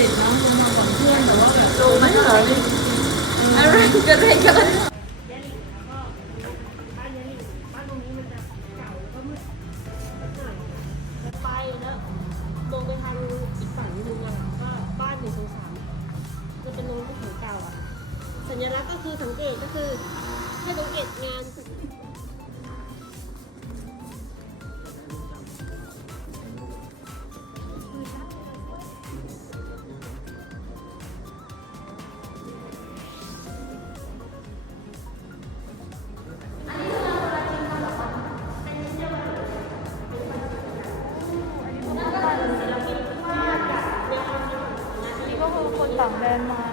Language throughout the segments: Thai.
ด็ดเนาะมุมมางของเพื่อนแต่ว่าแบบ รู้ไหมเหรออะไรเกิดอะไรกันปแล้วลงไปทางอีกฝั่งนึงอะค่ก็บ้านหนึ่งสองสามจะเป็นโรงที่ของเก่าอะสัญลักษณ์ก็คือสังเกตก็คือให้สังเกตงาน ต่างแดนมา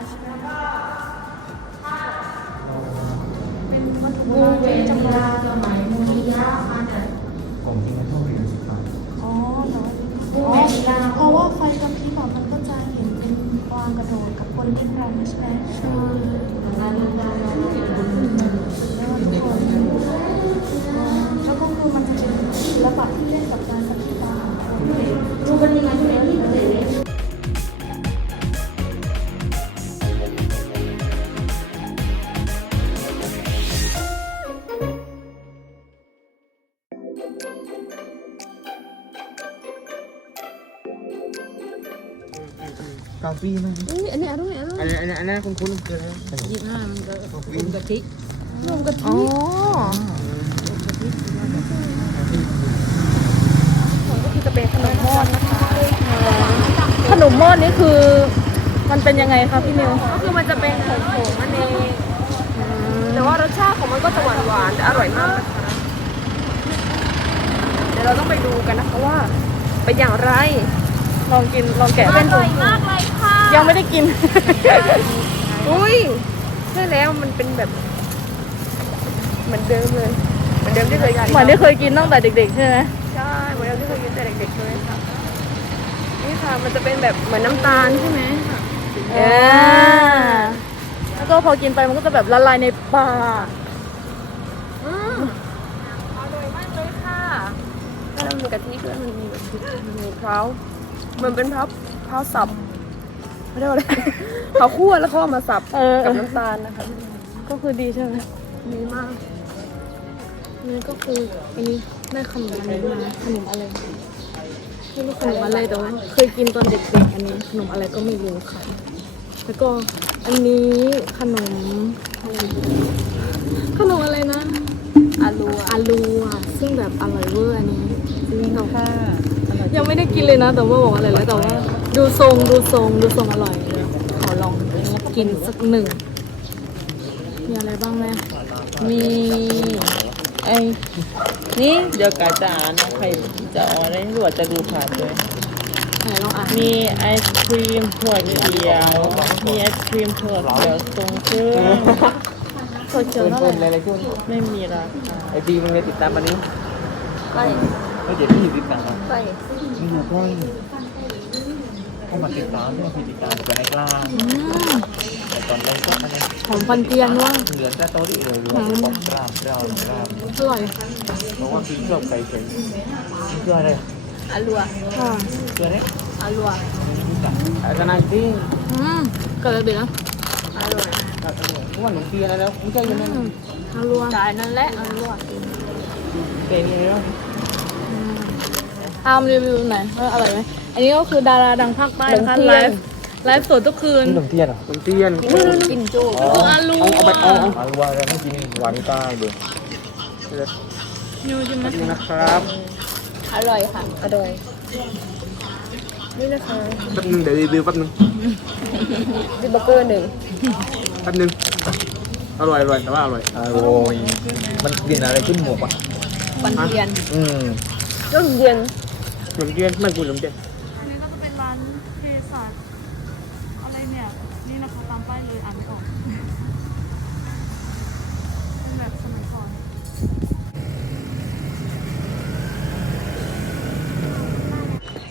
กาฟีมั้งอันนี้อันนี้อันนี้อันนี้อันนี้อันนั้นคุณคุณคืออะไรยี่ห้ามันก็วินกะทิรวมกะทิอ๋อก็คือจะเป็นขนมมอดนะคะขนมมอดนี่คือมันเป็นยังไงคะพี่มิวก็คือมันจะเป็นผงผงมันเองแต่ว่ารสชาติของมันก็จะหวานหวานๆแต่อร่อยมากนะคะเดี๋ยวเราต้องไปดูกันนะคะว่าเป็นอย่างไร ลองกินลองแกะอเป็นร่อยมากเลยค่ะยังไม่ได้กิน อุ้ยใช่แล้วมันเป็นแบบ เหมือนเดิมเลย เหมือนเดิมที่เคยกินเหมือนที่เคยกินตั้งแต่เด็กๆใช่ไหมใช่เหมือนเดิมที่เคยกินแต่เด็กๆเลยค่ะนี่ค่ะมันจะเป็นแบบเหมือนน้ำตาลใช่ไหมอ่าแล้วก็พอกินไปมันก็จะแบบละลายในปากอืมอร่อยมากเลยค่ะแล้วมันมีกะทิด้วยมันมีแบบมันมีพร้าวเห มันเป็นพร้าวพร้าวสับไม่ได้ว่าอะไรพร้าวคั่วแล้วก็เอามาสับเออ กับน้ำตาลนะคะ ก็คือดีใช่ไหมดีมากนี่ก็คืออันนี้ได้ขนมอะไรมาขนมอะไรไม่รู้ขนมอะไรแต่ว่าเคยกินตอนเด็กๆอันนี้ขนมอะไรก็ไม่รู้ค่ะ แล้วก็อันนี้ขนมอะไรขนมอะไรนะอาลูอาลูอะซึ่งแบบอร่อยเวอร์อันนี้จริงค่ะ ยังไม่ได้กินเลยนะ แต่ว่าบอกอะไรแล้วแต่ว่าดูทรงดูทรงดูทรงอร่อยเลยขอลองกินสักหนึ่งมีอะไรบ้างแม่มีไอ้นี่เดี๋ยวกาจะอ่านนะใครจะเอาอะไรหรือว่าจะดูผ่านด้วยไหนลองอ่านมีไอศครีมถั่วเขียว มีไอศครีมถั่วเขียวทรงเครื่องถั่วเขียวเท่าไหคนอะไรร่อะไรคุณไม่มีราคาไอบีมันเลยติดตามมันนี้ ไปไม่เดี๋ยวพี่อยู่ติดตามไปไม่อยู่ใกล้เข้ามาติดตามเนี่ยพี่ติดตามจะให้กล้าอืมแต่ตอนแรกก็อันนี้หอมพันเทียนว่ะเหลือแต่โต๊ะที่เลยรู้บอกกล้ามกล้ามกล้ามอร่อยเพราะว่าพี่ชอบไก่เฉยเกลืออะไรอาลัวค่ะเกลือเนี่ยอาลัวอาจารย์ที่อืมเกิดอะไรเดี๋ยวนะอาลัวว่าหนุ่มเตียแล้วไม่ใช่ยังไงอืมอารัวจ่ายนั่นแหละอาลัวเตนี่แล้ว อามรีวิวหน่อยว่าอร่อยไหมอันนี้ก็คือดาราดังภาคใต้นะคะไลฟ์ไลฟ์สดทุกคืนนี่หนุ่มเตียนเหรอหนุ่มเตียนกินจูคืออารัวเอาไปเอาเอาว่าเราไม่กินหวานใต้เบื่อนิวจิมไหมนี่นะครับ อร่อยค่ะ อร่อยนี่นะคะแป๊บนึงเดี๋ยวรีวิวแป๊บนึงดิบเบอร์เกอร์หนึ่งแป๊บนึงอร่อยอร่อยแต่ว่าอร่อยอร่อยมันกินอะไรขึ้นหมกอะปันเทียนอืมก็เย็น หนุ่มเตียนไม่กูหนุ่มเตียนอันนี้ก็จะเป็นร้านเภสัชอะไรเนี่ย นี่นะคะตามป้ายเลยอ่านไม่ออก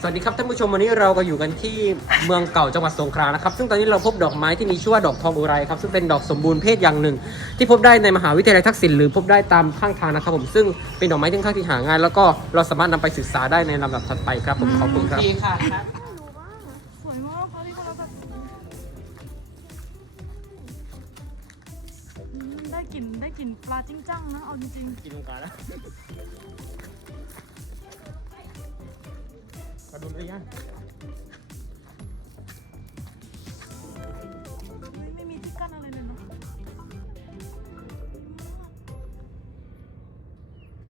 สวัสดีครับท่านผู้ชมวันนี้เราก็อยู่กันที่เมืองเก่าจังหวัดสงขลานะครับ ซึ่งตอนนี้เราพบดอกไม้ที่มีชื่อว่าดอกทองอุไรครับซึ่งเป็นดอกสมบูรณ์เพศอย่างหนึ่ง ที่พบได้ในมหาวิทยาลัยทักษิณหรือพบได้ตามข้างทางนะครับผมซึ่งเป็นดอกไม้ที่ค่อนข้างที่หาง่ายแล้วก็เราสามารถนำไปศึกษาได้ในลำดับถัดไปครับผมขอบคุณครับสวยมากพอที่เราแบบได้กลิ่นได้กลิ่นปลาจิ้งจังนะเอาจริงกินลงกาแล้ว ก